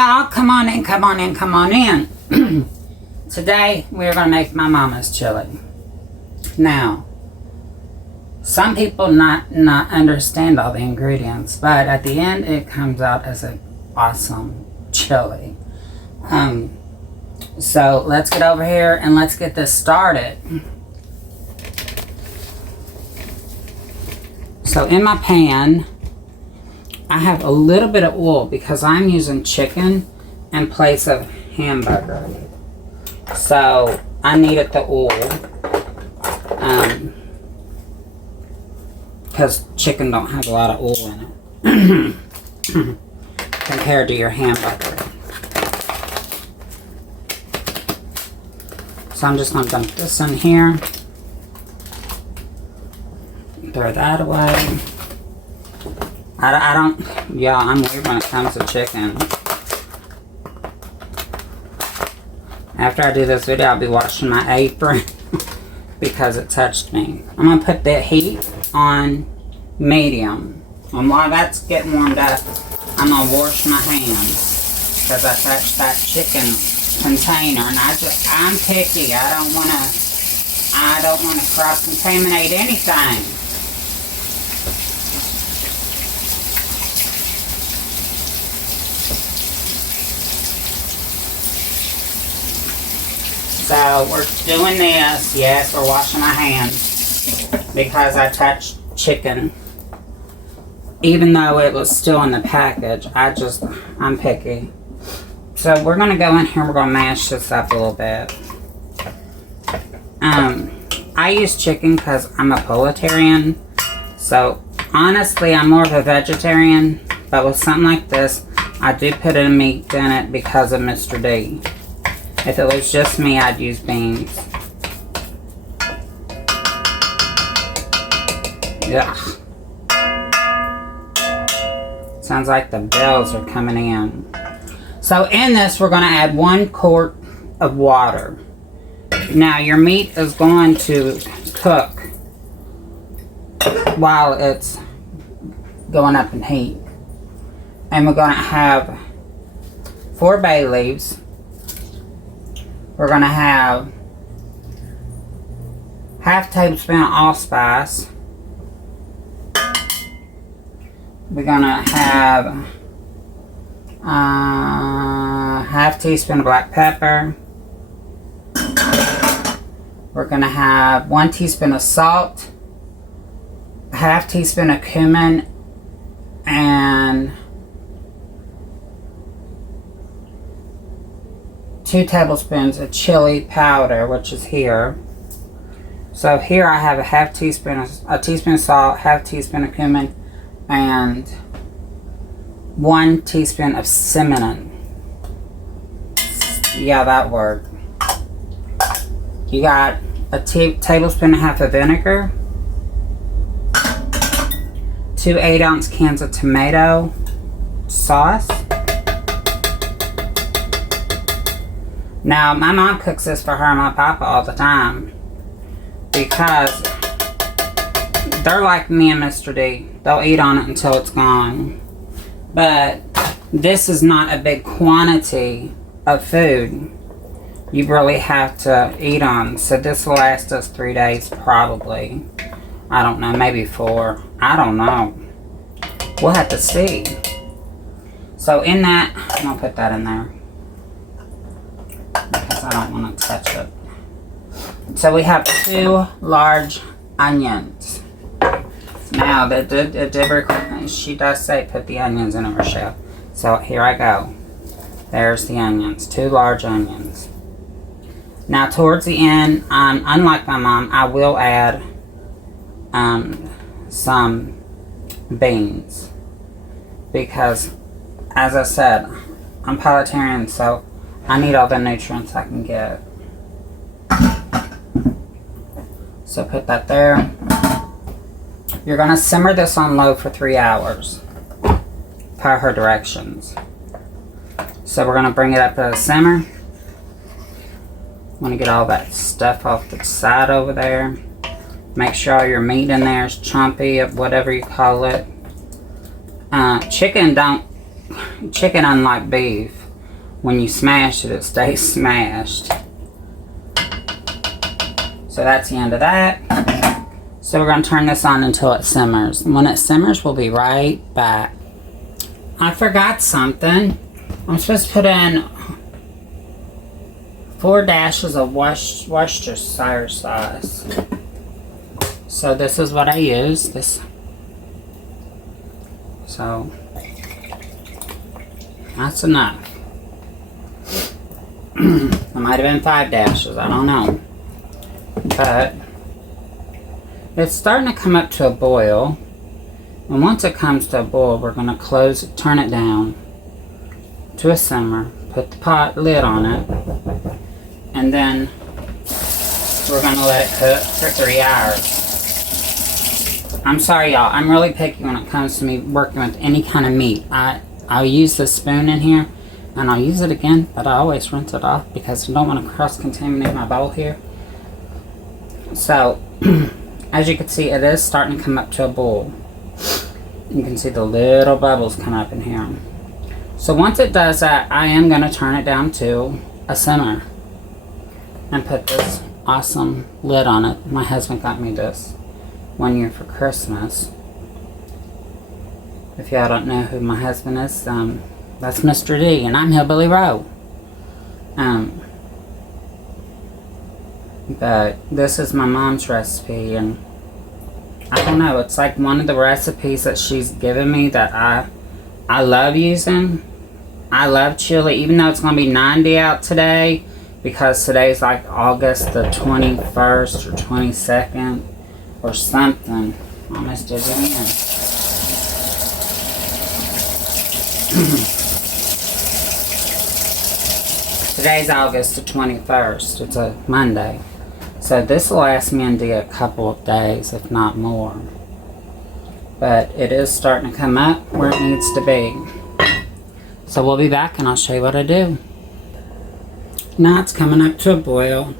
y'all, come on in, come on in, come on in. Today we're going to make my mama's chili. Now, some people not understand all the ingredients, but at the end it comes out as an awesome chili. So let's get over here and let's get this started. So in my pan, I have a little bit of oil because I'm using chicken in place of hamburger. So I needed the oil because chicken don't have a lot of oil in it compared to your hamburger. So I'm just going to dump this in here. Throw that away. I don't, yeah, I'm weird when it comes to chicken. After I do this video, I'll be washing my apron because it touched me. I'm going to put the heat on medium. And while that's getting warmed up, I'm going to wash my hands because I touched that chicken container. And I'm picky. I don't want to cross-contaminate anything. So we're doing this, yes, we're washing our hands because I touched chicken. Even though it was still in the package, I'm picky. So we're going to go in here, we're going to mash this up a little bit. I use chicken because I'm a proletarian. So honestly, I'm more of a vegetarian. But with something like this, I do put in meat in it because of Mr. D. If it was just me, I'd use beans. Yeah. Sounds like the bells are coming in. So in this, we're going to add 1 quart of water. Now, your meat is going to cook while it's going up in heat. And we're going to have 4 bay leaves. We're going to have half tablespoon of allspice. We're going to have half teaspoon of black pepper. We're going to have 1 teaspoon of salt, half teaspoon of cumin, and 2 tablespoons of chili powder, which is here. So here I have a teaspoon of salt, half teaspoon of cumin, and 1 teaspoon of cinnamon. Yeah, that word. You got a tablespoon and a half of vinegar, 2 8-ounce cans of tomato sauce. Now, my mom cooks this for her and my papa all the time because they're like me and Mr. D. They'll eat on it until it's gone. But this is not a big quantity of food you really have to eat on. So this will last us 3 days probably. I don't know, maybe 4. I don't know. We'll have to see. So in that, I'm going to put that in there. Because I don't want to touch it. So we have 2 large onions. Now, she does say put the onions in it, Rochelle. So here I go. There's the onions. 2 large onions. Now, towards the end, unlike my mom, I will add some beans. Because, as I said, I'm proletarian, so I need all the nutrients I can get. So put that there. You're going to simmer this on low for 3 hours. Per her directions. So we're going to bring it up to a simmer. Want to get all that stuff off the side over there. Make sure all your meat in there is chumpy, whatever you call it. Chicken, unlike beef, when you smash it, it stays smashed. So that's the end of that. So we're going to turn this on until it simmers. And when it simmers, we'll be right back. I forgot something. I'm supposed to put in 4 dashes of Worcestershire sauce. So this is what I use. So that's enough. It might have been 5 dashes. I don't know. But it's starting to come up to a boil. And once it comes to a boil, we're going to close it, turn it down to a simmer, put the pot lid on it, and then we're going to let it cook for 3 hours. I'm sorry, y'all. I'm really picky when it comes to me working with any kind of meat. I'll use the spoon in here, and I'll use it again, but I always rinse it off because I don't want to cross-contaminate my bowl here. So, as you can see, it is starting to come up to a boil. You can see the little bubbles come up in here. So once it does that, I am going to turn it down to a simmer and put this awesome lid on it. My husband got me this one year for Christmas. If y'all don't know who my husband is, that's Mr. D, and I'm Hillbilly Ro. But this is my mom's recipe, and I don't know, it's like one of the recipes that she's given me that I love using. I love chili, even though it's going to be 90 out today, because today's like August the 21st or 22nd or something. Almost did it again. Today's August the 21st. It's a Monday. So this will last me indeed a couple of days, if not more. But it is starting to come up where it needs to be. So we'll be back and I'll show you what I do. Now it's coming up to a boil.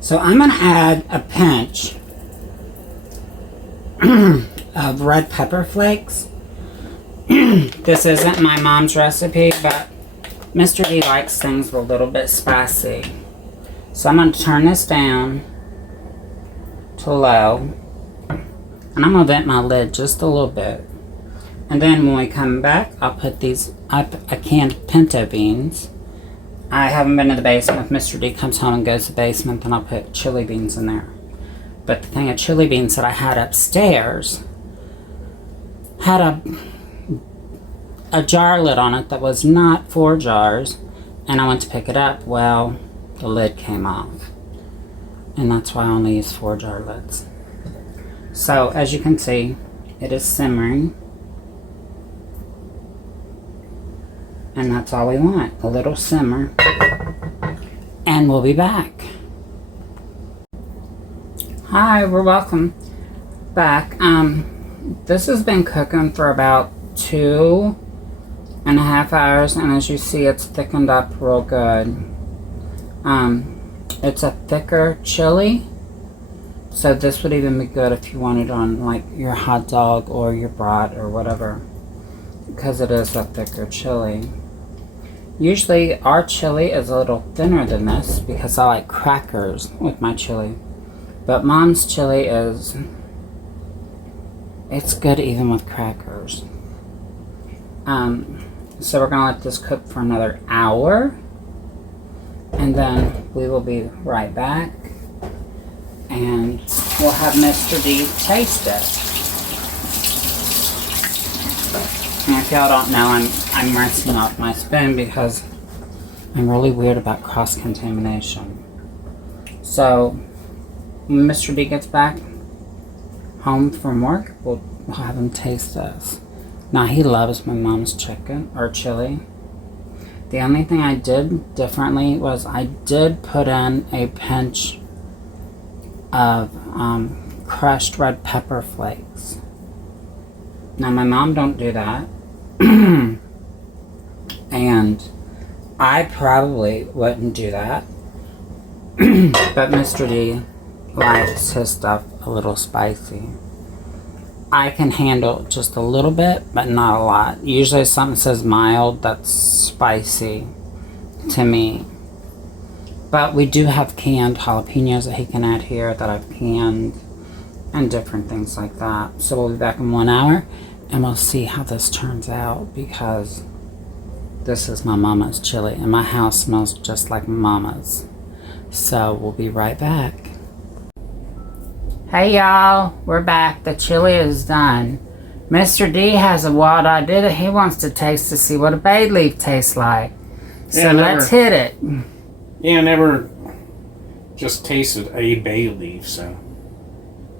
So I'm going to add a pinch of red pepper flakes. This isn't my mom's recipe, but Mr. D likes things a little bit spicy. So I'm going to turn this down to low. And I'm going to vent my lid just a little bit. And then when we come back, I'll put these, I canned pinto beans. I haven't been to the basement. If Mr. D comes home and goes to the basement, then I'll put chili beans in there. But the thing of chili beans that I had upstairs had a jar lid on it that was not 4 jars. And I went to pick it up. Well, the lid came off. And that's why I only use 4 jar lids. So, as you can see, it is simmering. And that's all we want, a little simmer. And we'll be back. Hi, we're welcome back. This has been cooking for about 2.5 hours, and as you see, it's thickened up real good. It's a thicker chili, so this would even be good if you wanted on like your hot dog or your brat or whatever, because it is a thicker chili. Usually our chili is a little thinner than this because I like crackers with my chili, but Mom's chili it's good even with crackers. So we're gonna let this cook for another hour, and then we will be right back, and we'll have Mr. D taste it. And if y'all don't know, I'm rinsing off my spoon because I'm really weird about cross-contamination. So when Mr. D gets back home from work, we'll have him taste this. Now, he loves my mom's chicken or chili. The only thing I did differently was I did put in a pinch of crushed red pepper flakes. Now, my mom don't do that. And I probably wouldn't do that. But Mr. D likes his stuff a little spicy. I can handle just a little bit, but not a lot. Usually if something says mild, that's spicy. to me. But we do have canned jalapenos that he can add here that I've canned and different things like that. So we'll be back in 1 hour and we'll see how this turns out, because this is my mama's chili and my house smells just like mama's. So we'll be right back. Hey y'all, we're back. The chili is done. Mr. D has a wild idea that he wants to taste to see what a bay leaf tastes like. So yeah, let's hit it. Yeah, I never just tasted a bay leaf, so.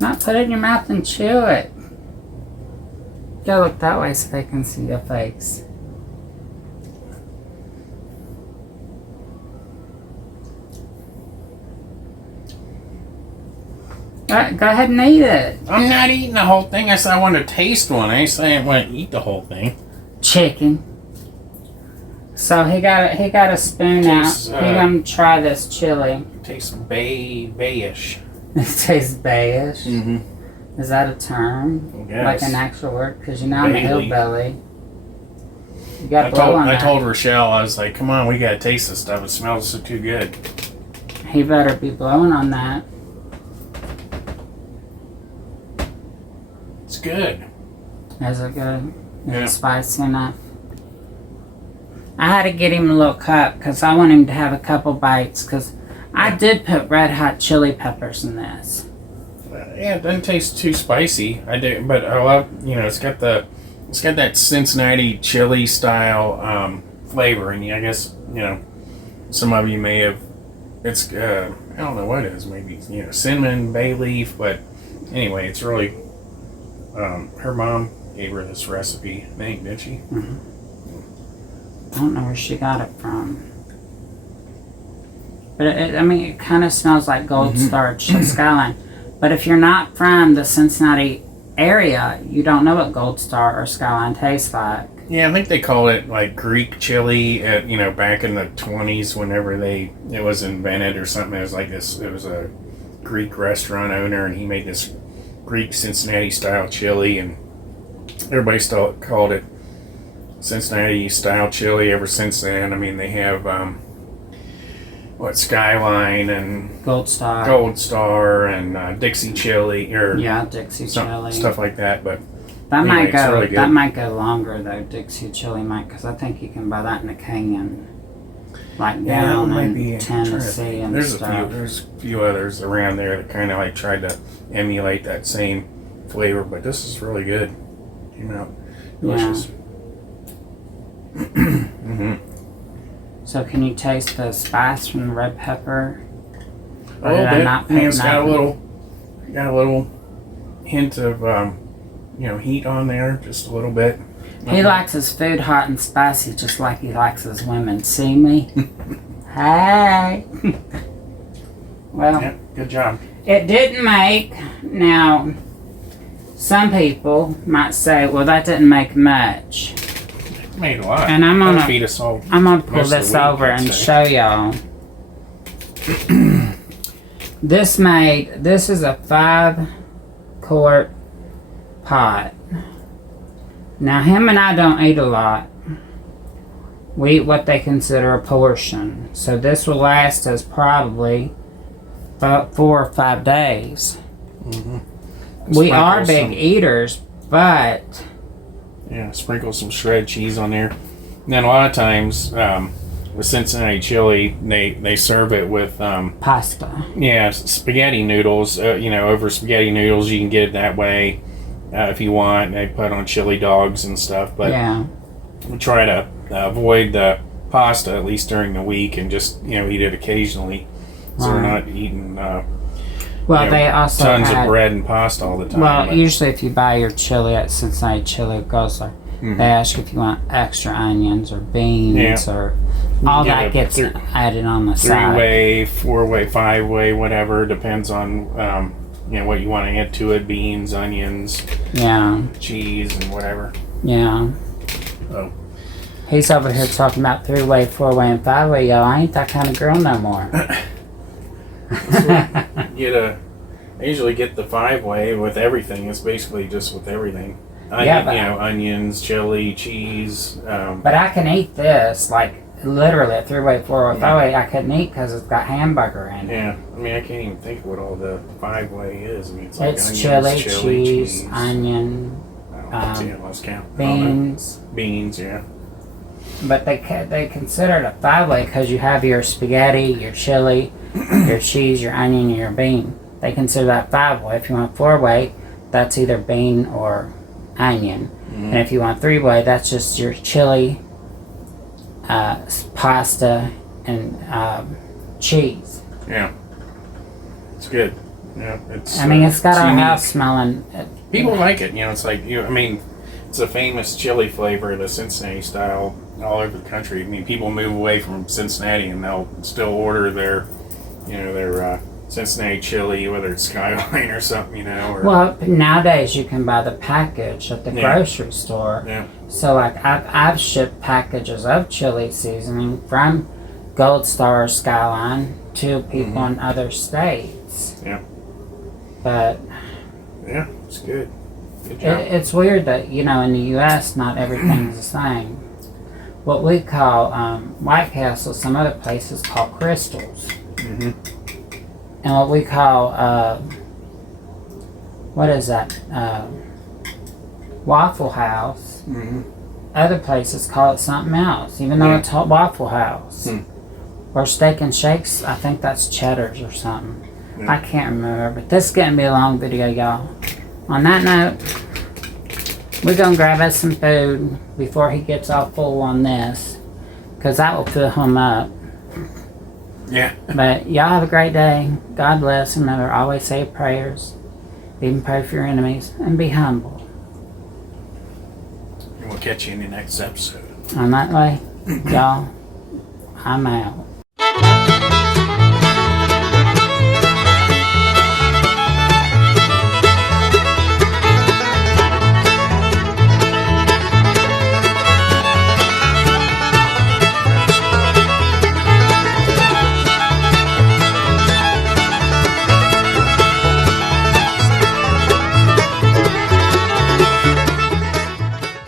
Not put it in your mouth and chew it. Go look that way so they can see your face. Go ahead and eat it. I'm not eating the whole thing. I said I want to taste one. I said I want to eat the whole thing. Chicken. So he got a spoon out. He's gonna try this chili. Tastes bayish. It tastes bayish. Mm-hmm. Is that a term? Like an actual word? Because you know I'm a hillbilly. You got blow on that. I told Rochelle, I was like, "Come on, we gotta taste this stuff. It smells so too good." He better be blowing on that. It's good. Is it good? Is it spicy enough? I had to get him a little cup because I want him to have a couple bites, because I did put red hot chili peppers in this. Yeah, it doesn't taste too spicy. I do, but I love, it's got that Cincinnati chili style flavor, and I guess some of you may have. It's I don't know what it is, maybe cinnamon, bay leaf, but anyway, it's really. Her mom gave her this recipe, I think, did she? Mm-hmm. I don't know where she got it from. But it kind of smells like Gold Star Skyline. But if you're not from the Cincinnati area, you don't know what Gold Star or Skyline tastes like. Yeah, I think they call it like Greek chili at, back in the 20s whenever it was invented or something. It was like this, it was a Greek restaurant owner and he made this Greek Cincinnati style chili, and everybody still called it Cincinnati style chili ever since then. I mean, they have Skyline and Gold Star and Dixie chili Dixie chili, stuff like that. But that anyway, might go longer though. Dixie chili might, because I think you can buy that in a can, like down in Tennessee and stuff. There's a few others around there that kind of like tried to emulate that same flavor, but this is really good. Came out delicious. Yeah. So can you taste the spice from the red pepper? A little bit. It's got a little hint of heat on there, just a little bit. He likes his food hot and spicy just like he likes his women. See me? Hey! Well, yeah, good job. It didn't make. Now, some people might say, well, that didn't make much. It made a lot. And I'm gonna pull this over and show y'all. This is a 5-quart pot. Now, him and I don't eat a lot. We eat what they consider a portion. So this will last us probably about 4 or 5 days. We are big eaters, but... Yeah, sprinkle some shredded cheese on there. And then a lot of times, with Cincinnati chili, they serve it with... pasta. Yeah, spaghetti noodles. Over spaghetti noodles, you can get it that way. If you want, they put on chili dogs and stuff, but we try to avoid the pasta at least during the week and just eat it occasionally, so we're not eating they also tons of bread and pasta all the time. Well, usually if you buy your chili at Cincinnati Chili Guzzler, they ask you if you want extra onions or beans or all that gets added on the side. 3-way, 4-way, 5-way, whatever, depends on what you want to add to it, beans, onions, cheese, and whatever. Yeah. Oh. He's over here talking about 3-way, 4-way, and 5-way, y'all. I ain't that kind of girl no more. I usually get the 5-way with everything. It's basically just with everything. Onions, chili, cheese. But I can eat this. Like, literally a 3-way, 4-way, 5-way I couldn't eat because it's got hamburger in it. Yeah, I mean, I can't even think of what all the 5-way is. I mean, it's like It's onions, chili, cheese, onion, yeah, let's count. beans. Beans, yeah. But they consider it a 5-way because you have your spaghetti, your chili, your cheese, your onion, and your bean. They consider that 5-way. If you want 4-way, that's either bean or onion. And if you want 3-way, that's just your chili, pasta, and cheese. Yeah. It's good. Yeah, it's. I mean, it's got our unique. house smelling. People like it. You know, it's like I mean, it's a famous chili flavor, the Cincinnati style, all over the country. I mean, people move away from Cincinnati and they'll still order their, their Cincinnati chili, whether it's Skyline or something, Or, Well, nowadays you can buy the package at the grocery store. Yeah. So, like, I've shipped packages of chili seasoning from Gold Star or Skyline to people in other states. Yeah. But yeah, it's good. Good job. it's weird that, in the U.S., not everything's the same. What we call White Castle, some other places call crystals. Mm-hmm. And what we call, what is that? Waffle House. Mm-hmm. Other places call it something else, even though it's Waffle House. Or Steak and Shakes, I think that's Cheddar's or something. I can't remember, but this is going to be a long video, y'all. On that note, we're going to grab us some food before he gets all full on this, because that will fill him up. Yeah. But y'all have a great day. God bless. Remember, always say prayers. Even pray for your enemies. And be humble. And we'll catch you in the next episode. On that way, y'all, I'm out.